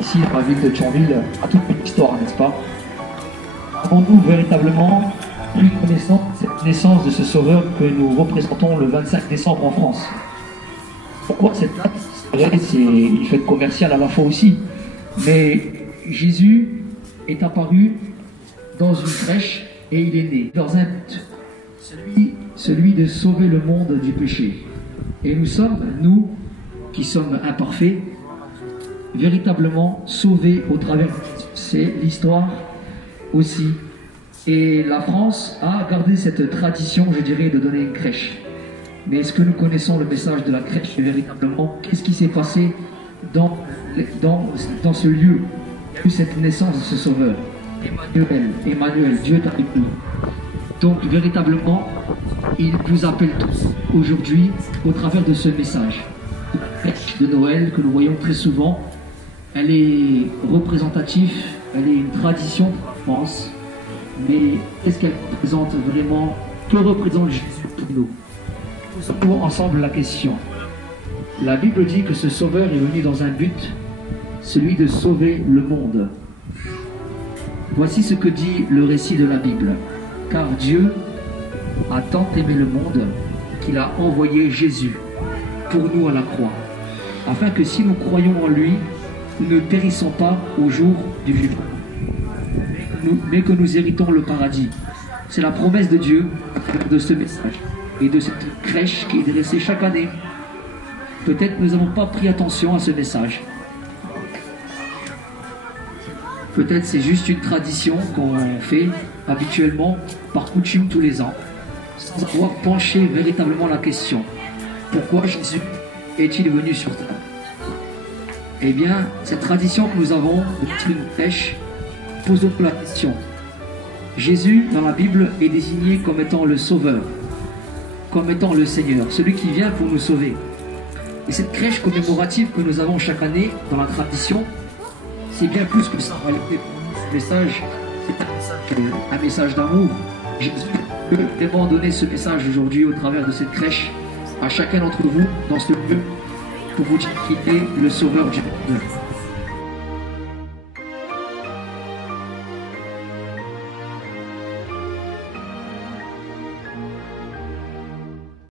Ici, dans la ville de Thionville, a toute une histoire, n'est-ce pas? Avons-nous véritablement pris connaissance de cette naissance de ce sauveur que nous représentons le 25 décembre en France? Pourquoi cette date? C'est vrai, c'est une fête commerciale à la fois aussi. Mais Jésus est apparu dans une crèche et il est né dans un but, celui de sauver le monde du péché. Et nous sommes, nous, qui sommes imparfaits, véritablement sauvés au travers de Jésus. C'est l'histoire aussi. Et la France a gardé cette tradition, je dirais, de donner une crèche. Mais est-ce que nous connaissons le message de la crèche véritablement? Qu'est-ce qui s'est passé dans ce lieu? Il y a eu cette naissance de ce sauveur. Emmanuel, Dieu est avec nous. Donc véritablement, il nous appelle tous aujourd'hui au travers de ce message. La crèche de Noël que nous voyons très souvent, elle est représentative, elle est une tradition de la France. Mais qu'est-ce qu'elle représente vraiment? Que représente Jésus pour nous? Posons ensemble la question. La Bible dit que ce sauveur est venu dans un but, celui de sauver le monde. Voici ce que dit le récit de la Bible. Car Dieu a tant aimé le monde qu'il a envoyé Jésus pour nous à la croix, afin que si nous croyons en lui, nous ne périssons pas au jour du jugement, mais que nous héritons le paradis. C'est la promesse de Dieu à travers de ce message et de cette crèche qui est dressée chaque année. Peut-être nous n'avons pas pris attention à ce message. Peut-être c'est juste une tradition qu'on fait habituellement, par coutume tous les ans, sans avoir penché véritablement la question. Pourquoi Jésus est-il venu sur terre? Eh bien, cette tradition que nous avons de mettre une crèche, posons-nous la question. Jésus, dans la Bible, est désigné comme étant le Sauveur, comme étant le Seigneur, celui qui vient pour nous sauver. Et cette crèche commémorative que nous avons chaque année dans la tradition, c'est bien plus que ça. Ce message, c'est un message d'amour. Jésus peut vraiment donner ce message aujourd'hui au travers de cette crèche à chacun d'entre vous dans ce lieu pour vous dire qu'il est le Sauveur du monde.